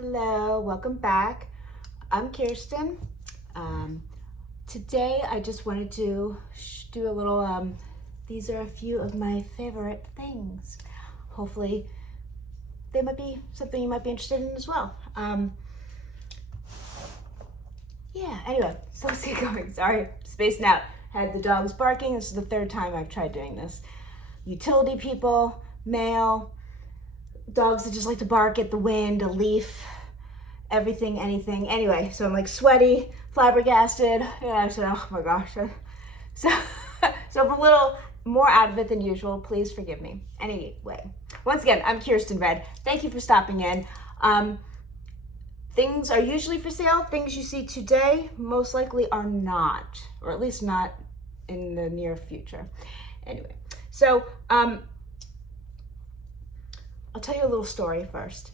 Hello, welcome back. I'm Kiersten. Today I just wanted to do a little, these are a few of my favorite things. Hopefully they might be something you might be interested in as well. Yeah, anyway, so let's get going. Sorry, spacing out. Had the dogs barking. This is the third time I've tried doing this. Utility people, mail, dogs that just like to bark at the wind, a leaf, everything, anything. Anyway, so I'm like sweaty, flabbergasted. Yeah, I said, oh my gosh. So if I'm a little more out of it than usual, please forgive me. Anyway, once again, I'm Kiersten Red. Thank you for stopping in. Things are usually for sale. Things you see today most likely are not, or at least not in the near future. Anyway, so I'll tell you a little story first.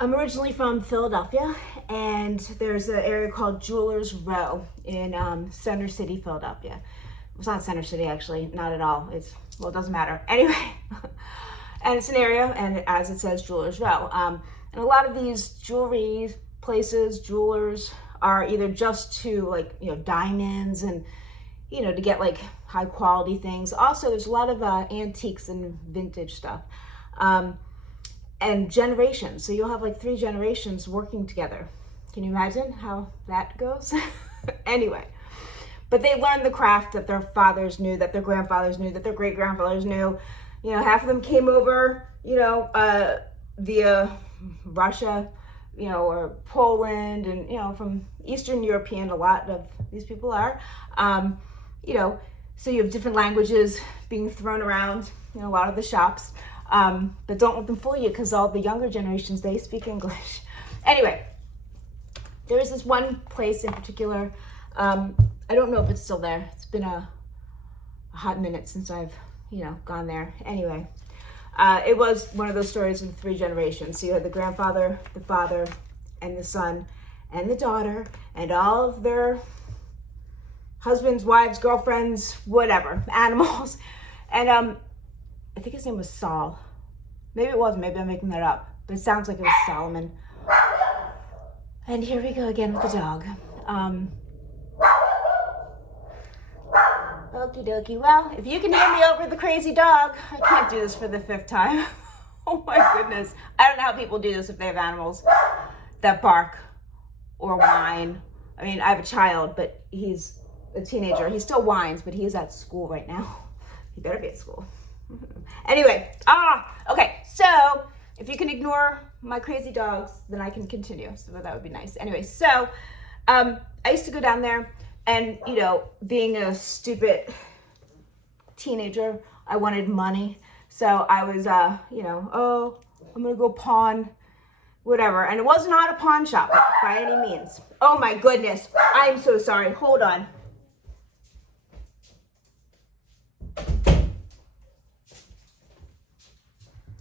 I'm originally from Philadelphia, and there's an area called Jewelers Row in Center City, Philadelphia. It's not Center City, actually, not at all. It doesn't matter. Anyway, and it's an area, and as it says, Jewelers Row. And a lot of these jewelry places, jewelers, are either just to diamonds and, to get like high quality things. Also, there's a lot of antiques and vintage stuff. And generations. So you'll have like 3 generations working together. Can you imagine how that goes? Anyway, but they learned the craft that their fathers knew, that their grandfathers knew, that their great grandfathers knew. Half of them came over, via Russia, or Poland, and, from Eastern European, a lot of these people are, so you have different languages being thrown around in a lot of the shops. But don't let them fool you, because all the younger generations, they speak English. Anyway, there is this one place in particular. I don't know if it's still there. It's been a hot minute since I've, gone there. Anyway, it was one of those stories of the 3 generations. So you had the grandfather, the father, and the son, and the daughter, and all of their husbands, wives, girlfriends, whatever, animals. And I think his name was Saul. Maybe it wasn't. Maybe I'm making that up. But it sounds like it was Solomon. And here we go again with the dog. Okie dokie. Well, if you can hear me over the crazy dog, I can't do this for the 5th time. Oh my goodness. I don't know how people do this if they have animals that bark or whine. I mean, I have a child, but he's a teenager. He still whines, but he's at school right now. He better be at school. Anyway, okay, so if you can ignore my crazy dogs, then I can continue, so that would be nice. Anyway, so I used to go down there, and being a stupid teenager, I wanted money. So I was oh, I'm gonna go pawn whatever, and it was not a pawn shop by any means. Oh my goodness, I am so sorry. Hold on.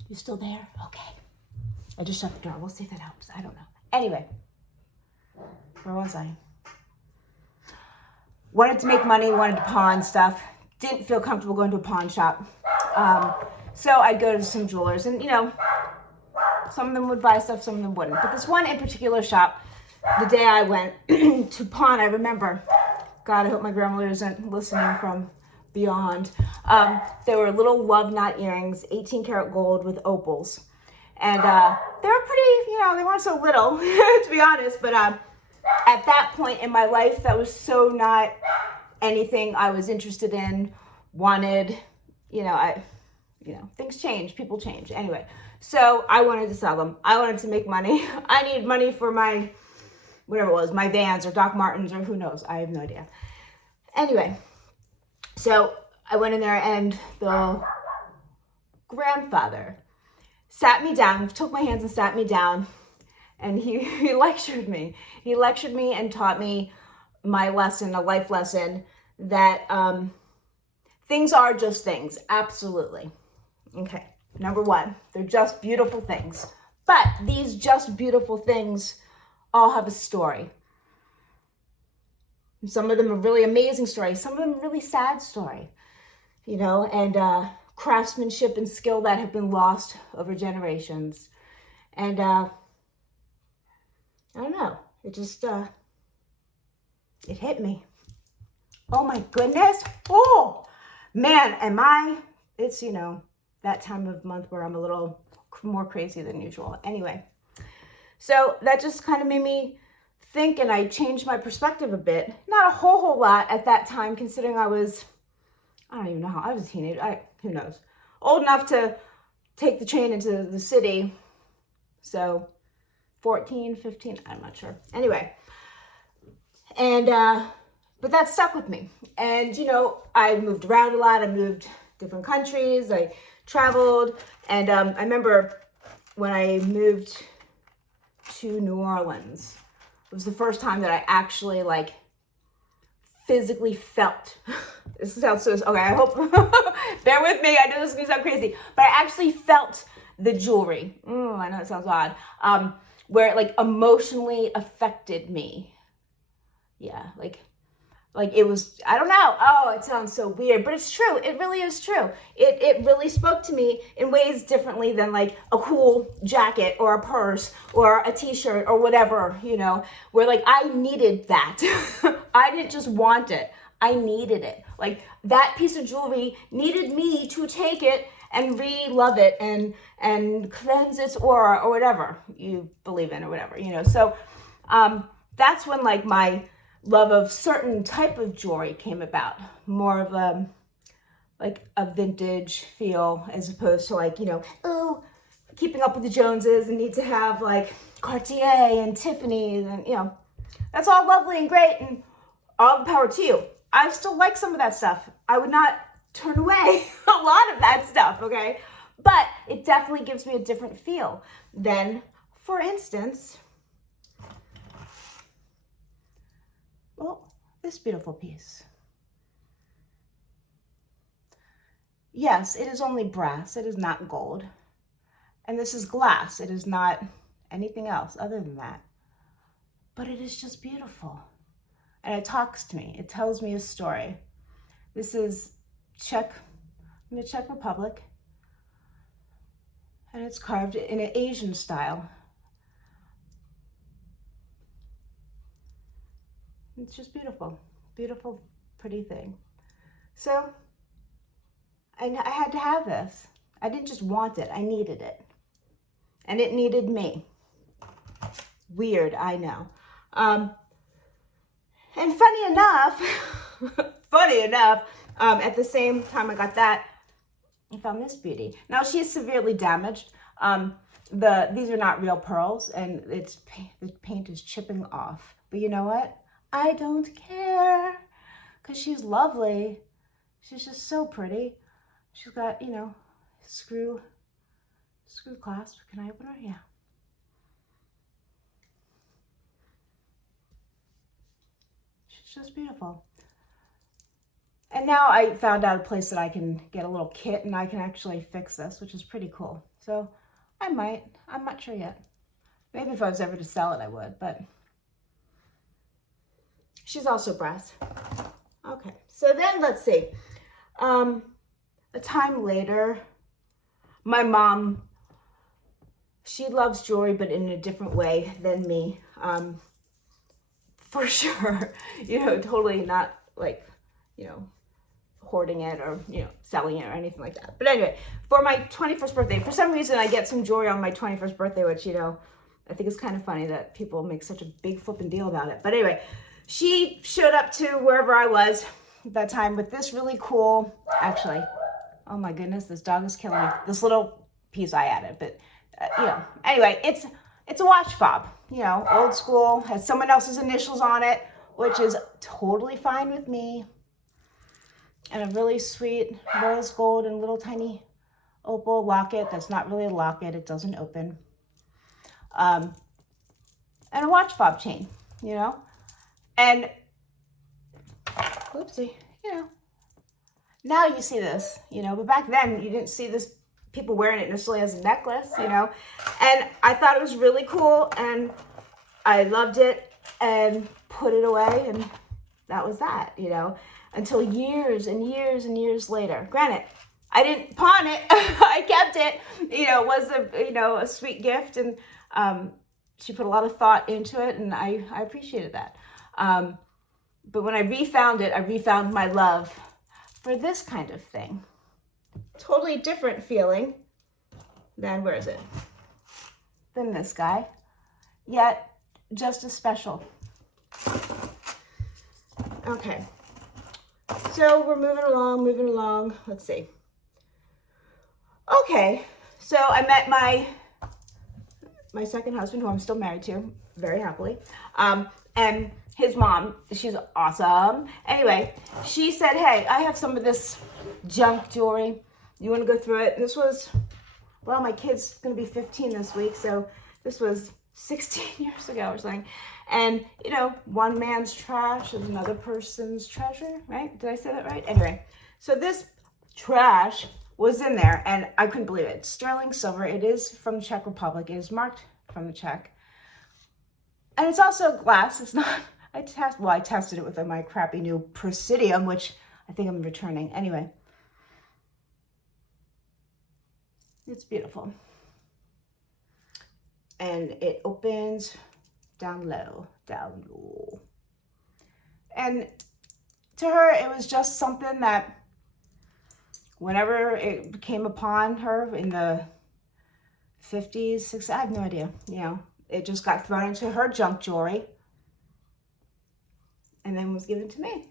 You still there? Okay. I just shut the door. We'll see if that helps. I don't know. Anyway, where was I? Wanted to make money, wanted to pawn stuff. Didn't feel comfortable going to a pawn shop. So I'd go to some jewelers, and some of them would buy stuff, some of them wouldn't. But this one in particular shop, the day I went to pawn, I remember, God, I hope my grandmother isn't listening from beyond. There were little love knot earrings, 18 karat gold with opals. And they were pretty, they weren't so little, to be honest. But at that point in my life, that was so not anything I was interested in, wanted. Things change, people change. Anyway, so I wanted to sell them. I wanted to make money. I needed money for my, whatever it was, my Vans or Doc Martens or who knows. I have no idea. Anyway. So I went in there, and the grandfather sat me down, took my hands and sat me down, and he lectured me. He lectured me and taught me my lesson, a life lesson, that things are just things. Absolutely. Okay. Number 1, they're just beautiful things. But these just beautiful things all have a story. Some of them are really amazing stories. Some of them are really sad story, and craftsmanship and skill that have been lost over generations. And I don't know. It just, it hit me. Oh my goodness. Oh, man, it's, that time of month where I'm a little more crazy than usual. Anyway, so that just kind of made me think, and I changed my perspective a bit. Not a whole lot at that time, considering I don't even know how, I was a teenager. Who knows? Old enough to take the train into the city. So 14, 15, I'm not sure. Anyway, and, but that stuck with me. And, I moved around a lot. I moved different countries. I traveled. And I remember when I moved to New Orleans, it was the first time that I actually physically felt. This sounds so, okay, I hope, bear with me. I know this is gonna sound crazy, but I actually felt the jewelry. I know it sounds odd. Where it emotionally affected me. Yeah, like it was, I don't know. Oh, it sounds so weird, but it's true. It really is true. It really spoke to me in ways differently than a cool jacket or a purse or a t-shirt or whatever, where I needed that. I didn't just want it. I needed it. That piece of jewelry needed me to take it and re-love it and cleanse its aura or whatever you believe in or whatever, So that's when my love of certain type of jewelry came about, more of a vintage feel, as opposed to keeping up with the Joneses and need to have Cartier and Tiffany's, and that's all lovely and great and all the power to you. I still like some of that stuff. I would not turn away a lot of that stuff, okay? But it definitely gives me a different feel than, for instance, this beautiful piece. Yes, it is only brass. It is not gold. And this is glass. It is not anything else other than that. But it is just beautiful. And it talks to me. It tells me a story. This is the Czech Republic. And it's carved in an Asian style. It's just beautiful. Beautiful, pretty thing. So I had to have this. I didn't just want it. I needed it. And it needed me. Weird, I know. And funny enough, at the same time I got that, I found this beauty. Now she's severely damaged. These are not real pearls, and the paint is chipping off. But you know what? I don't care, because she's lovely. She's just so pretty. She's got, screw clasp. Can I open her? Yeah. She's just beautiful. And now I found out a place that I can get a little kit and I can actually fix this, which is pretty cool. So I might. I'm not sure yet. Maybe if I was ever to sell it, I would, but she's also brass. Okay, so then let's see. A time later, my mom, she loves jewelry, but in a different way than me. For sure, totally not hoarding it or, selling it or anything like that. But anyway, for my 21st birthday, for some reason I get some jewelry on my 21st birthday, which, I think it's kind of funny that people make such a big flipping deal about it. But anyway, she showed up to wherever I was at that time with this really cool, actually, oh my goodness, this dog is killing me. This little piece I added, but anyway, it's a watch fob, old school, has someone else's initials on it, which is totally fine with me. And a really sweet rose gold and little tiny opal locket. That's not really a locket, it doesn't open. And a watch fob chain, and whoopsie, now you see this, but back then you didn't see this, people wearing it necessarily as a necklace, and I thought it was really cool and I loved it and put it away, and that was that, until years and years and years later. Granted, I didn't pawn it. I kept it. It was a sweet gift, and she put a lot of thought into it, and I appreciated that. But when I refound it, I refound my love for this kind of thing. Totally different feeling than, where is it? Than this guy, yet just as special. Okay, so we're moving along. Let's see. Okay, so I met my second husband, who I'm still married to, very happily, and his mom, she's awesome. Anyway, she said, hey, I have some of this junk jewelry. You want to go through it? This was, well, my kid's going to be 15 this week, so this was 16 years ago or something. And, you know, one man's trash is another person's treasure, right? Did I say that right? Anyway, so this trash was in there, and I couldn't believe it. Sterling silver. It is from the Czech Republic. It is marked from the Czech. And it's also glass. It's not, I tested it with my crappy new Presidium, which I think I'm returning. Anyway, it's beautiful. And it opens down low. And to her, it was just something that whenever it came upon her in the 50s, 60s, I have no idea, you know, it just got thrown into her junk jewelry and then was given to me.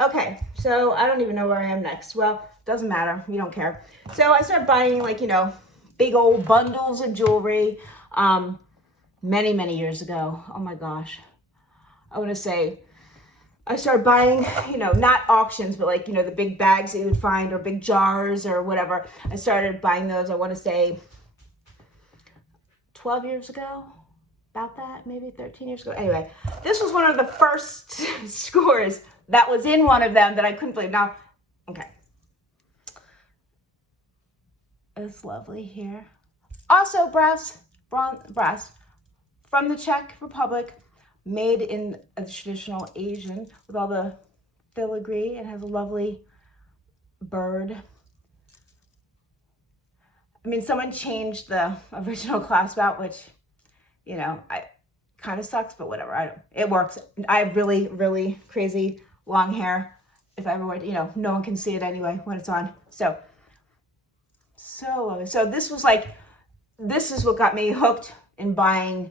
Okay, so I don't even know where I am next. Well, doesn't matter, we don't care. So I started buying, like, you know, big old bundles of jewelry many years ago. Oh my gosh. I want to say I started buying, you know, not auctions, but like, you know, the big bags that you would find or big jars or whatever. I started buying those, I want to say 12 years ago, about that, maybe 13 years ago. Anyway, this was one of the first scores that was in one of them that I couldn't believe. Now, okay. It's lovely here. Also brass from the Czech Republic, made in a traditional Asian with all the filigree. It has a lovely bird. I mean, someone changed the original clasp out, which, you know, kind of sucks, but whatever. It works. I have really crazy long hair. If I ever were, you know, no one can see it anyway when it's on. So lovely. So this was like, this is what got me hooked in buying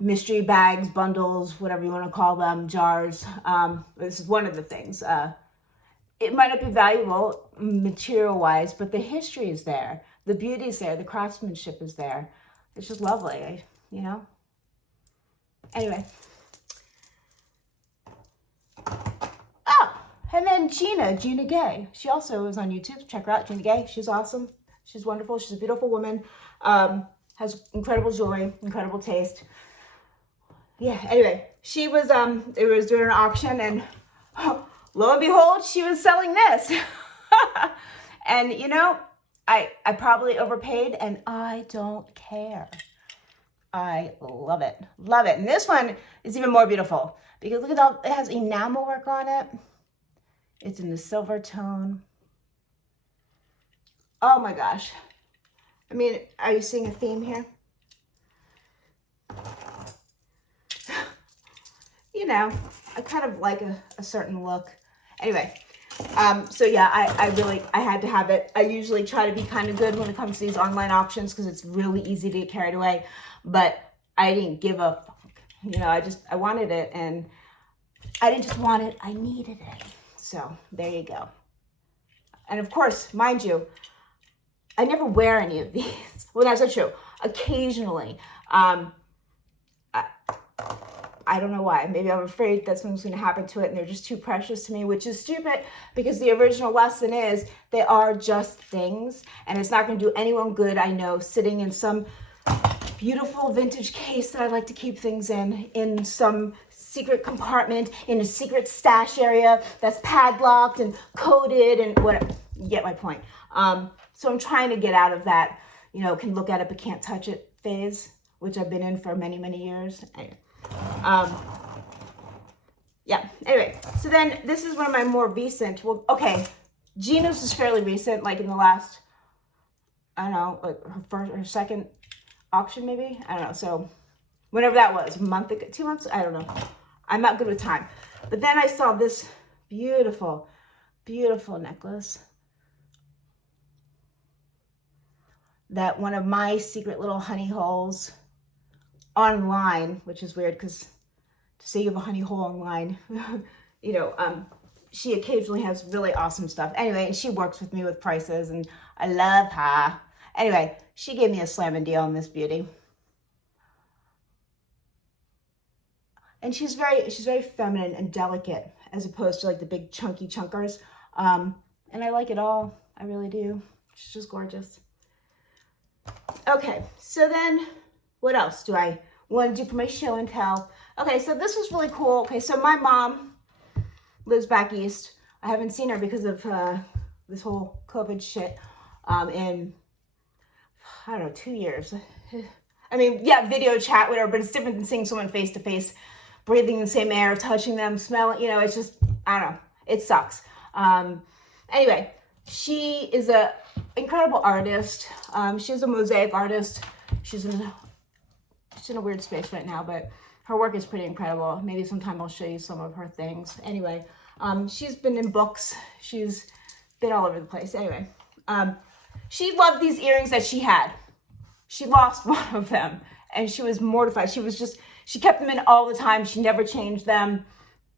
mystery bags, bundles, whatever you want to call them, jars. This is one of the things. It might not be valuable material-wise, but the history is there. The beauty is there. The craftsmanship is there. It's just lovely, you know? Anyway. Oh, and then Gina Gay. She also is on YouTube. Check her out, Gina Gay. She's awesome. She's wonderful. She's a beautiful woman. Has incredible jewelry, incredible taste. Yeah, anyway, she was, it was doing an auction, and lo and behold, she was selling this. And, you know, I probably overpaid, and I don't care. I love it. Love it. And this one is even more beautiful because look at all, it has enamel work on it. It's in the silver tone. Oh my gosh. I mean, are you seeing a theme here? You know, I kind of like a certain look. Anyway, so yeah, I had to have it. I usually try to be kind of good when it comes to these online auctions because it's really easy to get carried away. But I didn't give up. You know, I wanted it, and I didn't just want it, I needed it. So there you go. And of course, mind you, I never wear any of these. Well, that's not true. Occasionally. I don't know why. Maybe I'm afraid that something's going to happen to it and they're just too precious to me, which is stupid because the original lesson is they are just things and it's not going to do anyone good, I know, sitting in some beautiful vintage case that I like to keep things in some secret compartment, in a secret stash area that's padlocked and coded and whatever. You get my point. So I'm trying to get out of that, you know, can look at it but can't touch it phase, which I've been in for many years. Anyway. Yeah, anyway, so then this is one of my more recent, well, okay, Gina's is fairly recent, like in the last, I don't know, like her second auction maybe. I don't know. So whenever that was, a month ago, 2 months, I don't know. I'm not good with time. But then I saw this beautiful, beautiful necklace that one of my secret little honey holes online, which is weird because to say you have a honey hole online, you know, she occasionally has really awesome stuff. Anyway, and she works with me with prices, and I love her. Anyway, she gave me a slamming deal on this beauty. And she's very feminine and delicate, as opposed to like the big chunky chunkers. And I like it all. I really do. She's just gorgeous. Okay, so then what else do I want to do for my show and tell? Okay, so this was really cool. Okay, so my mom lives back east. I haven't seen her because of this whole COVID shit in, I don't know, 2 years. I mean, yeah, video chat, whatever, but it's different than seeing someone face to face, breathing the same air, touching them, smelling, you know, it's just, I don't know, it sucks. Anyway, she is a incredible artist. She's a mosaic artist. She's in a weird space right now, but her work is pretty incredible. Maybe sometime I'll show you some of her things. Anyway, she's been in books. She's been all over the place. Anyway, she loved these earrings that she had. She lost one of them and she was mortified. She kept them in all the time. She never changed them.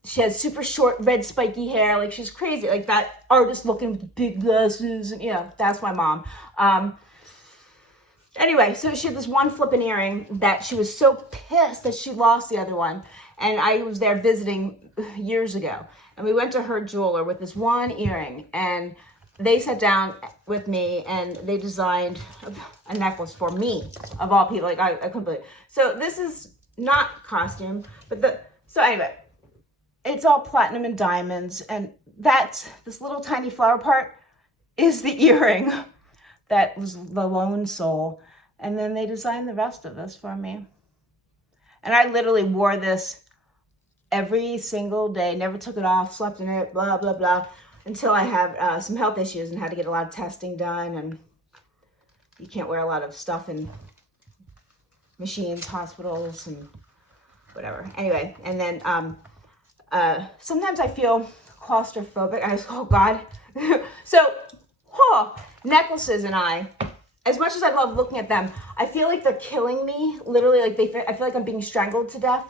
She has super short red spiky hair. Like, she's crazy. Like that artist looking with big glasses. And, you know, that's my mom. Anyway, so she had this one flippin' earring that she was so pissed that she lost the other one. And I was there visiting years ago. And we went to her jeweler with this one earring. And they sat down with me and they designed a necklace for me, of all people. Like, I couldn't believe it. So this is not costume, but so anyway, it's all platinum and diamonds. And this little tiny flower part is the earring that was the lone soul. And then they designed the rest of this for me. And I literally wore this every single day, never took it off, slept in it, blah, blah, blah, until I had some health issues and had to get a lot of testing done. And you can't wear a lot of stuff in machines, hospitals, and whatever. Anyway, and then sometimes I feel claustrophobic. I just, oh God. So, necklaces and I, as much as I love looking at them, I feel like they're killing me. Literally, like I feel like I'm being strangled to death.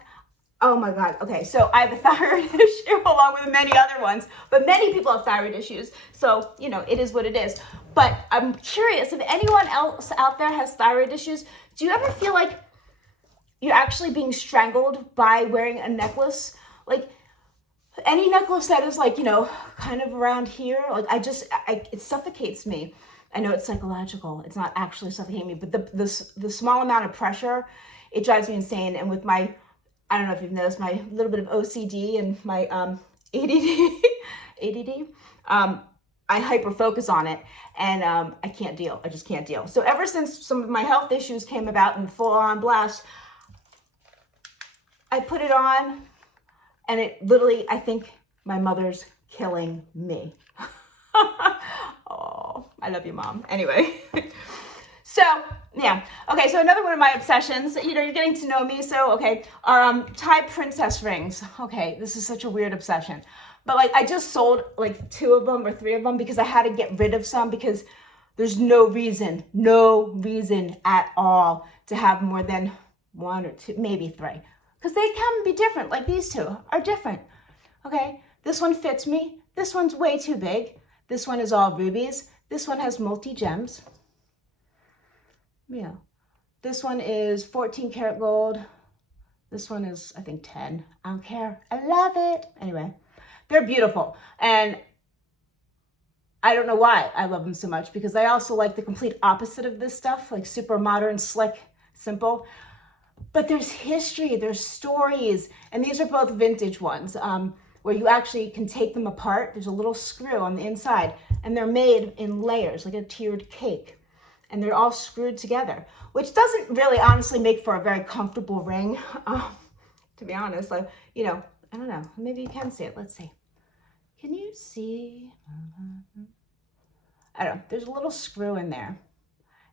Oh my God. Okay, so I have a thyroid issue along with many other ones, but many people have thyroid issues. So, you know, it is what it is. But I'm curious if anyone else out there has thyroid issues. Do you ever feel like you're actually being strangled by wearing a necklace? Like any necklace that is like, you know, kind of around here, like it suffocates me. I know it's psychological. It's not actually suffocating me, but the small amount of pressure, it drives me insane. And with my, I don't know if you've noticed, my little bit of OCD and my ADD, I hyper focus on it, and I can't deal. I just can't deal. So ever since some of my health issues came about in full on blast, I put it on, and it literally, I think my mother's killing me. Oh, I love you, Mom. Anyway, so yeah. Okay, so another one of my obsessions, you know, you're getting to know me, so okay, are Thai princess rings. Okay, this is such a weird obsession. But like, I just sold like 2 of them or 3 of them because I had to get rid of some because there's no reason at all to have more than 1 or 2, maybe 3. Because they can be different, like these 2 are different. Okay, this one fits me. This one's way too big. This one is all rubies. This one has multi-gems. Yeah. This one is 14 karat gold. This one is, I think, 10. I don't care. I love it. Anyway, they're beautiful. And I don't know why I love them so much, because I also like the complete opposite of this stuff, like super modern, slick, simple. But there's history, there's stories, and these are both vintage ones, where you actually can take them apart. There's a little screw on the inside, and they're made in layers, like a tiered cake. And they're all screwed together, which doesn't really honestly make for a very comfortable ring, to be honest. Like, you know, I don't know, maybe you can see it. Let's see. Can you see? I don't know, there's a little screw in there.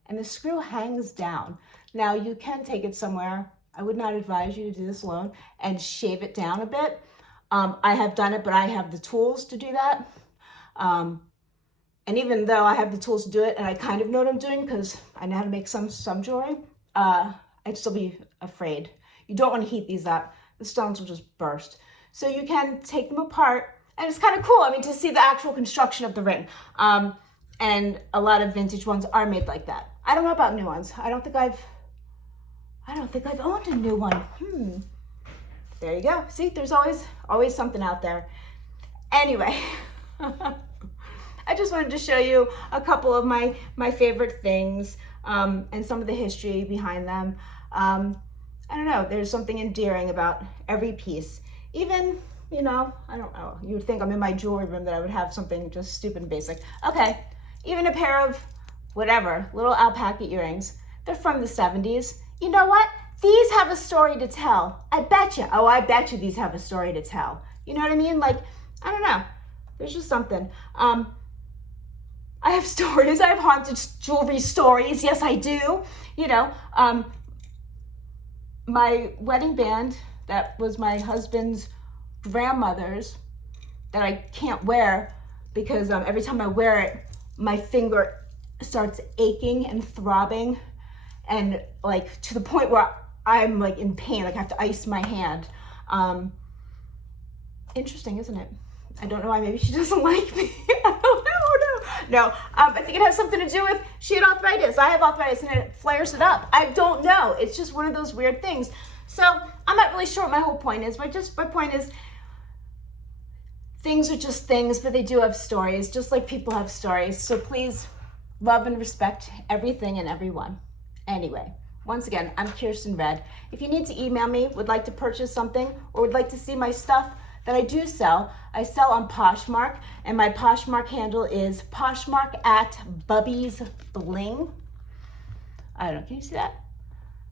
and the screw hangs down. Now you can take it somewhere. I would not advise you to do this alone, and shave it down a bit. I have done it, but I have the tools to do that. And even though I have the tools to do it, and I kind of know what I'm doing because I know how to make some jewelry, I'd still be afraid. You don't want to heat these up. The stones will just burst. So you can take them apart, and it's kind of cool. I mean, to see the actual construction of the ring. And a lot of vintage ones are made like that. I don't know about new ones. I don't think I've owned a new one. There you go. See, there's always something out there. Anyway, I just wanted to show you a couple of my favorite things, and some of the history behind them. I don't know, there's something endearing about every piece. Even, I don't know, you would think I'm in my jewelry room that I would have something just stupid and basic. Okay, even a pair of whatever, little alpaca earrings. They're from the 70s. You know what? These have a story to tell. I bet you. Oh, I bet you these have a story to tell. You know what I mean? Like, I don't know. There's just something. I have stories. I have haunted jewelry stories. Yes, I do. My wedding band, that was my husband's grandmother's, that I can't wear because every time I wear it, my finger starts aching and throbbing, and like to the point where I'm like in pain, like I have to ice my hand. Interesting, isn't it? I don't know why. Maybe she doesn't like me. I don't know. No, I think it has something to do with she had arthritis. I have arthritis, and it flares it up. I don't know. It's just one of those weird things. So I'm not really sure what my whole point is, but my point is, things are just things, but they do have stories, just like people have stories. So please love and respect everything and everyone. Anyway, once again, I'm Kiersten Red. If you need to email me, would like to purchase something, or would like to see my stuff that I do sell, I sell on Poshmark, and my Poshmark handle is Poshmark@Bubby'sBling. I don't know, can you see that?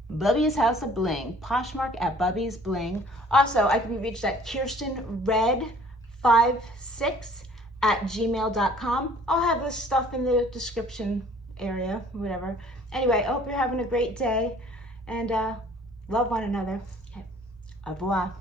Bubby's House of Bling, Poshmark@Bubby'sBling. Also, I can be reached at KirstenRed56@gmail.com. I'll have this stuff in the description area, whatever. Anyway, I hope you're having a great day, and love one another. Okay. Au revoir.